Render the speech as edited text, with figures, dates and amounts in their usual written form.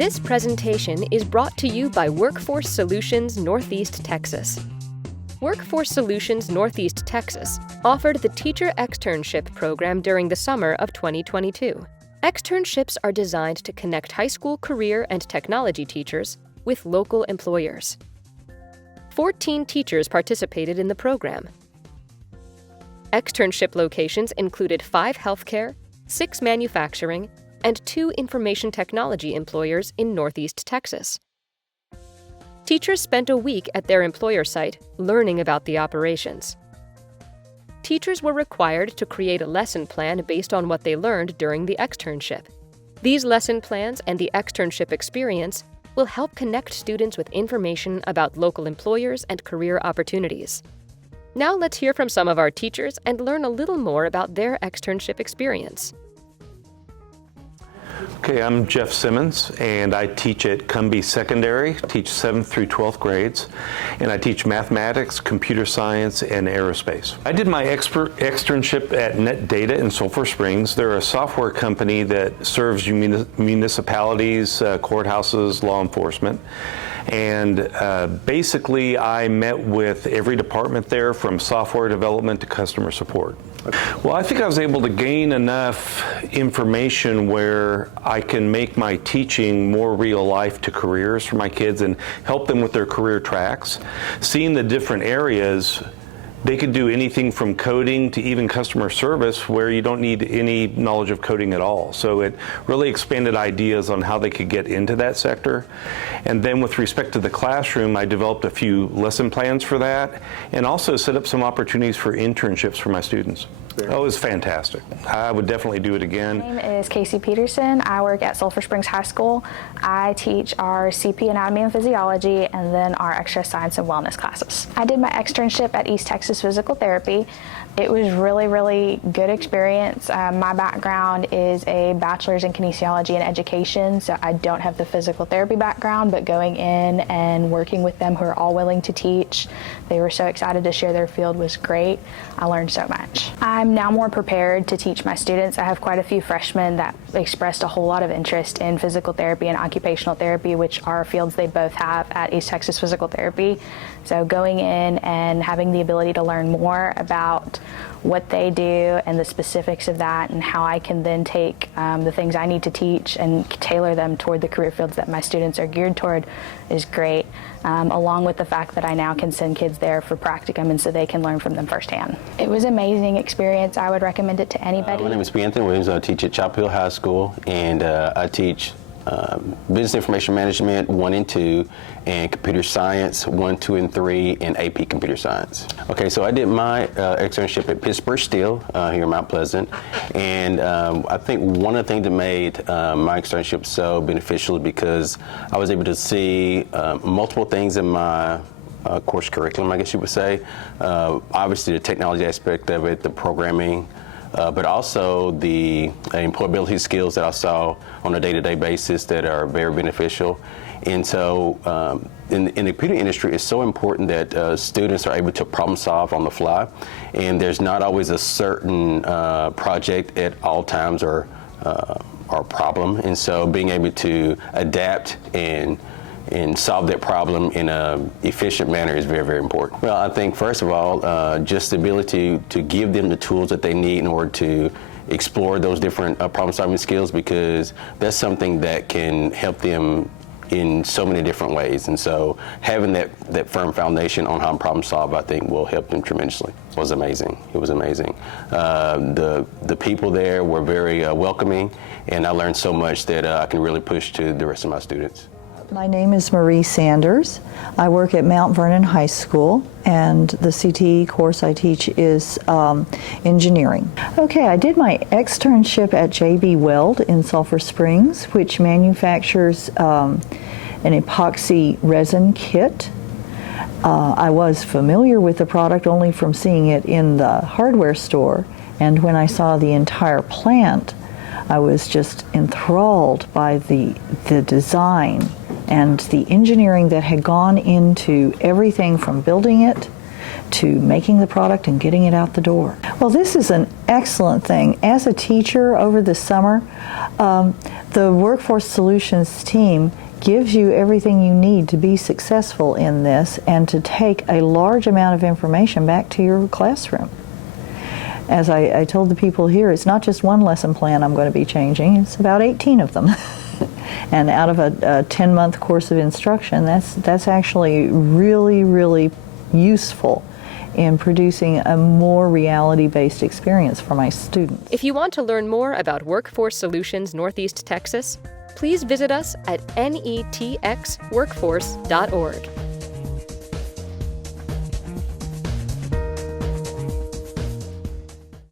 This presentation is brought to you by Workforce Solutions Northeast Texas. Workforce Solutions Northeast Texas offered the Teacher Externship program during the summer of 2022. Externships are designed to connect high school career and technology teachers with local employers. 14 teachers participated in the program. Externship locations included 5 healthcare, 6 manufacturing, and 2 information technology employers in Northeast Texas. Teachers spent a week at their employer site learning about the operations. Teachers were required to create a lesson plan based on what they learned during the externship. These lesson plans and the externship experience will help connect students with information about local employers and career opportunities. Now let's hear from some of our teachers and learn a little more about their externship experience. Okay, I'm Jeff Simmons, and I teach at Cumbie Secondary, teach 7th through 12th grades, and I teach mathematics, computer science, and aerospace. I did my externship at Net Data in Sulphur Springs. They're a software company that serves municipalities, courthouses, law enforcement. And basically, I met with every department there, from software development to customer support. Well, I think I was able to gain enough information where I can make my teaching more real life to careers for my kids and help them with their career tracks. Seeing the different areas, they could do anything from coding to even customer service, where you don't need any knowledge of coding at all. So it really expanded ideas on how they could get into that sector. And then with respect to the classroom, I developed a few lesson plans for that, and also set up some opportunities for internships for my students. Oh, it was fantastic. I would definitely do it again. My name is Casey Peterson. I work at Sulphur Springs High School. I teach our CP Anatomy and Physiology, and then our Extra Science and Wellness classes. I did my externship at East Texas Physical Therapy. It was really good experience. My background is a bachelor's in kinesiology and education, so I don't have the physical therapy background, but going in and working with them, who are all willing to teach, they were so excited to share their field, was great. I learned so much. I'm now more prepared to teach my students. I have quite a few freshmen that expressed a whole lot of interest in physical therapy and occupational therapy, which are fields they both have at East Texas Physical Therapy. So going in and having the ability to learn more about what they do and the specifics of that, and how I can then take the things I need to teach and tailor them toward the career fields that my students are geared toward, is great, along with the fact that I now can send kids there for practicum, and so they can learn from them firsthand. It was an amazing experience. I would recommend it to anybody. My name is Anthony Williams. I teach at Chapel Hill High School, and I teach Business Information Management 1 and 2, and Computer Science 1, 2, and 3, and AP Computer Science. Okay, so I did my externship at Pittsburgh Steel here in Mount Pleasant, and I think one of the things that made my externship so beneficial is because I was able to see multiple things in my course curriculum, I guess you would say. Obviously, the technology aspect of it, the programming, but also the employability skills that I saw on a day-to-day basis that are very beneficial. And so in the computer industry, it's so important that students are able to problem solve on the fly. And there's not always a certain project at all times or problem. And so being able to adapt and solve that problem in an efficient manner is very important. Well, I think first of all, just the ability to give them the tools that they need in order to explore those different problem-solving skills, because that's something that can help them in so many different ways. And so having that firm foundation on how to problem solve, I think, will help them tremendously. It was amazing. It was amazing. The people there were very welcoming, and I learned so much that I can really push to the rest of my students. My name is Marie Sanders. I work at Mount Vernon High School, and the CTE course I teach is engineering. Okay, I did my externship at JB Weld in Sulphur Springs, which manufactures an epoxy resin kit. I was familiar with the product only from seeing it in the hardware store, and when I saw the entire plant, I was just enthralled by the design and the engineering that had gone into everything from building it to making the product and getting it out the door. Well, this is an excellent thing. As a teacher over the summer, The Workforce Solutions team gives you everything you need to be successful in this and to take a large amount of information back to your classroom. As I told the people here, it's not just one lesson plan I'm going to be changing, it's about 18 of them. And out of a 10-month course of instruction, that's actually really, really useful in producing a more reality-based experience for my students. If you want to learn more about Workforce Solutions Northeast Texas, please visit us at netxworkforce.org.